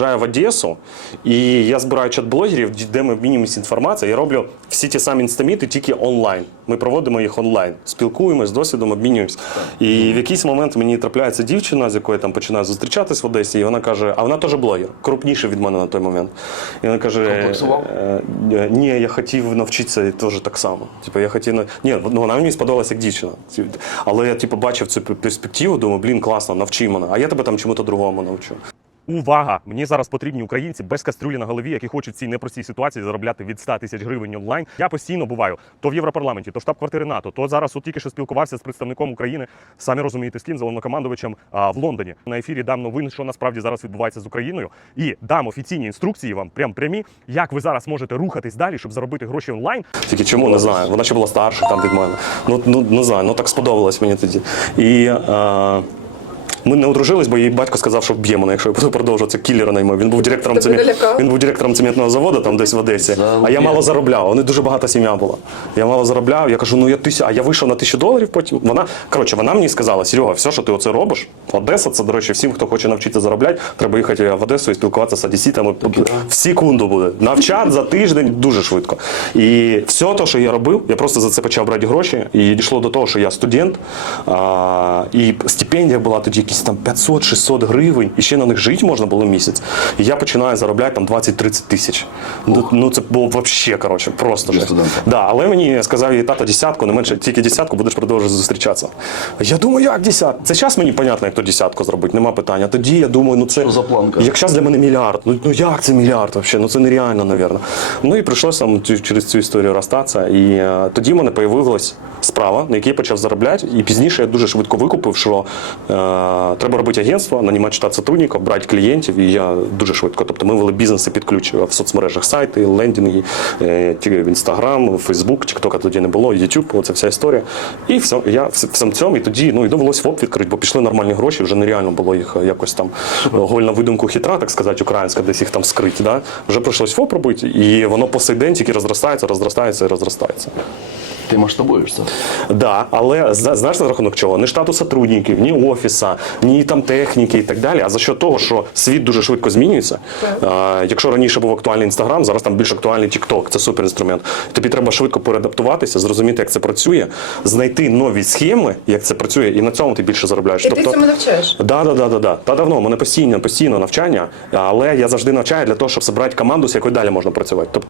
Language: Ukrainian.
Приїжджаю в Одесу, і я збираю чат-блогерів, де ми обмінюємося інформацією. Я роблю всі ті самі інстаміти, тільки онлайн. Ми проводимо їх онлайн, спілкуємось, досвідом обмінюємось. І в якийсь момент мені трапляється дівчина, з якою я там починаю зустрічатись в Одесі, і вона каже: а вона теж блогер, крупніше від мене на той момент. І вона каже: Комплексував? «Е, е, Ні, я хотів навчитися теж так само. Типу, я хотів ні, ну вона мені сподобалася як дівчина. Але я типу бачив цю перспективу, думаю, блін, класно, навчи мене. А я тебе там чому-то другому навчу. Увага! Мені зараз потрібні українці без кастрюлі на голові, які хочуть в цій непростій ситуації заробляти від 100 тисяч гривень онлайн. Я постійно буваю то в Європарламенті, то штаб-квартири НАТО, то зараз от тільки що спілкувався з представником України. Самі розумієте, з ким головнокомандувачем в Лондоні. На ефірі дам новини, що насправді зараз відбувається з Україною, і дам офіційні інструкції вам, прям прямі, як ви зараз можете рухатись далі, щоб заробити гроші онлайн. Тільки чому не знаю. Вона ще була старша там від мене. Ну, ну не знаю, ну так сподобалось мені тоді. І е, ми не одружились, бо її батько сказав, що вб'є мене, якщо я буду продовжувати кілера наймав. Він був директором налякав? він був директором цементного заводу там десь в Одесі. А я мало заробляв. Вони дуже багата сім'я була. Я мало заробляв. Я кажу, ну я тисяча, а я вийшов на тисячу доларів потім. Вона коротше, вона мені сказала, Серега, все, що ти оце робиш, Одеса, це до речі, всім, хто хоче навчитися заробляти, треба їхати в Одесу і спілкуватися з одеситами. В секунду буде. Навчати за тиждень дуже швидко. І все те, що я робив, я просто за це почав брати гроші. І дійшло до того, що я студент, а, і стипендія була тоді якісь там 500-600 гривень, і ще на них жити можна було місяць. І я починаю заробляти там 20-30 тисяч. Ну, ну це було взагалі, коротше, просто Да, але мені сказав її тато десятку, не менше тільки десятку будеш продовжувати зустрічатися. Я думаю, як десятку? Це зараз мені понятно, як то десятку зробити, нема питання. Тоді я думаю, ну це за планка? як зараз для мене мільярд. Ну, ну як це мільярд взагалі? Ну це нереально, напевно. Ну і прийшлося через цю історію розстатися. І е, тоді в мене появилась справа, на якій я почав заробляти. І пізніше я дуже швидко викупив, що е, треба робити агентство, нанімати штат сотрудників, брати клієнтів. І я дуже швидко. Тобто ми вели бізнеси під ключ в соцмережах, сайти, лендінги, е, в Інстаграм, Фейсбук, Тіктока тоді не було, Ютуб, оце вся історія. І все, я в всьому цьому, і тоді ну і довелося ФОП відкрити, бо пішли нормальні гроші, вже нереально було їх е, якось там голь на видумку хитра, так сказати, українська, десь їх там скрити. Да? Вже прийшлось ФОП робити, і воно по сей день тільки розростається, розростається і розростається. Ти масштабуєшся. Да, але зна- знаєш за рахунок чого? Не штату сотрудників, ні офіса, ні там техніки і так далі. А за що того, що світ дуже швидко змінюється. А, якщо раніше був актуальний інстаграм, зараз там більш актуальний TikTok, це супер інструмент. Тобі треба швидко переадаптуватися, зрозуміти, як це працює, знайти нові схеми, як це працює, і на цьому ти більше заробляєш. І ти цьому навчаєш? Да, да, да, да, да. Та давно, у мене постійно, постійно навчання, але я завжди навчаю для того, щоб зібрати команду, з якою далі можна працювати. Тобто